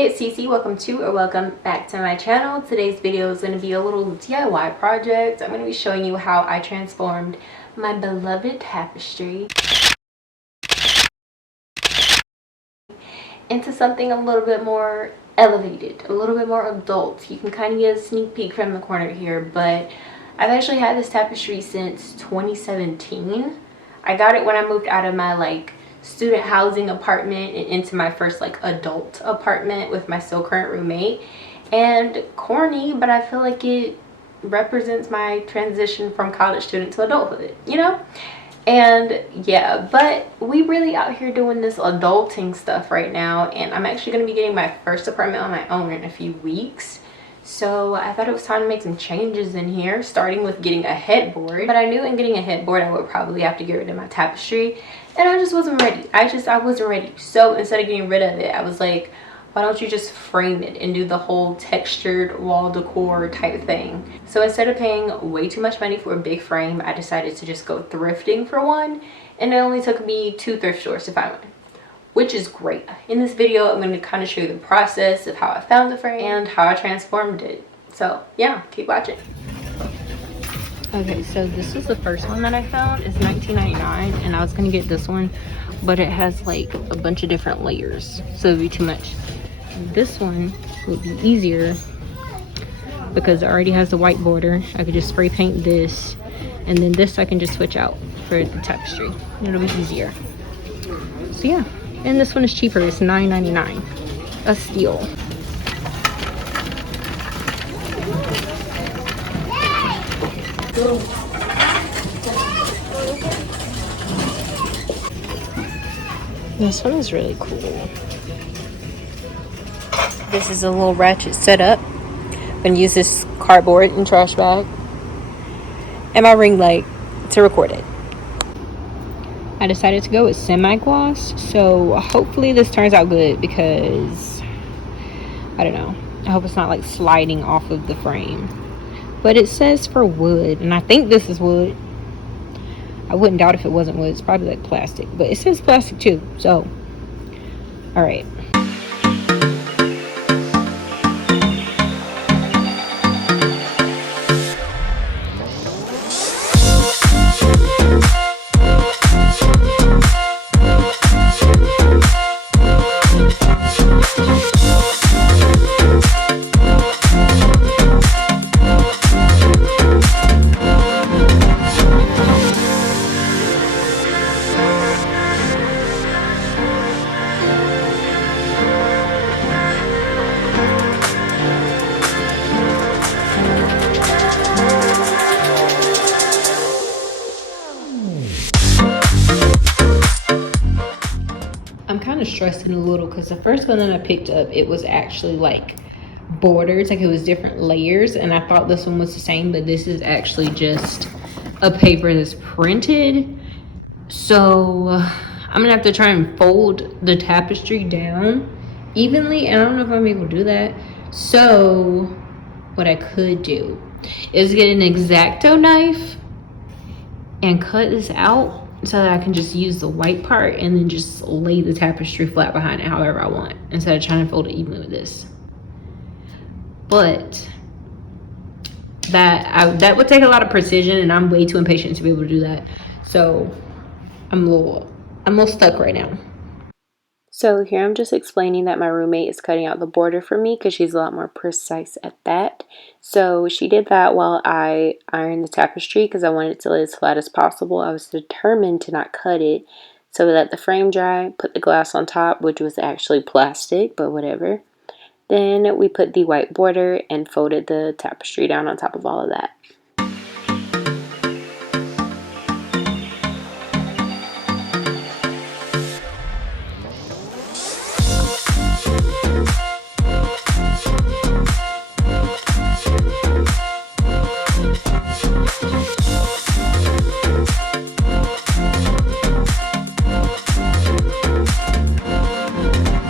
Hey, it's Cece. Welcome to or welcome back to my channel. Today's video is going to be a little DIY project. I'm going to be showing you how I transformed my beloved tapestry into something a little bit more elevated, a little bit more adult. You can kind of get a sneak peek from the corner here, but I've actually had this tapestry since 2017. I got it when I moved out of my student housing apartment and into my first adult apartment with my still current roommate. And corny, but I feel like it represents my transition from college student to adulthood, you know? And yeah, but we really out here doing this adulting stuff right now, and I'm actually going to be getting my first apartment on my own in a few weeks. So I thought it was time to make some changes in here, starting with getting a headboard. But I knew in getting a headboard I would probably have to get rid of my tapestry, and I just wasn't ready. I wasn't ready. So instead of getting rid of it, I was like, why don't you just frame it and do the whole textured wall decor type thing? So instead of paying way too much money for a big frame, I decided to just go thrifting for one, and it only took me 2 thrift stores to find one, which is great. In this video, I'm going to kind of show you the process of how I found the frame and how I transformed it. So yeah, keep watching. Okay, so this was the first one that I found. It's $19.99, and I was going to get this one, but it has like a bunch of different layers, so it'd be too much. This one would be easier because it already has the white border. I could just spray paint this, and then this I can just switch out for the tapestry. It'll be easier. So yeah. And this one is cheaper. It's $9.99. A steal. This one is really cool. This is a little ratchet setup. I'm going to use this cardboard and trash bag and my ring light to record it. I decided to go with semi-gloss, so hopefully this turns out good because I don't know. I hope it's not like sliding off of the frame. But it says for wood, and I think this is wood. I wouldn't doubt if it wasn't wood. It's probably like plastic, but it says plastic too, so all right. I'm kind of stressing a little because the first one that I picked up, it was actually like borders, like it was different layers, and I thought this one was the same, but this is actually just a paper that's printed. So I'm gonna have to try and fold the tapestry down evenly, and I don't know if I'm able to do that. So what I could do is get an X-Acto knife and cut this out so that I can just use the white part and then just lay the tapestry flat behind it however I want, instead of trying to fold it evenly with this. But that would take a lot of precision, and I'm way too impatient to be able to do that. So I'm a little stuck right now. So here I'm just explaining that my roommate is cutting out the border for me because she's a lot more precise at that. So she did that while I ironed the tapestry because I wanted it to lay as flat as possible. I was determined to not cut it, so we let the frame dry, put the glass on top, which was actually plastic, but whatever. Then we put the white border and folded the tapestry down on top of all of that.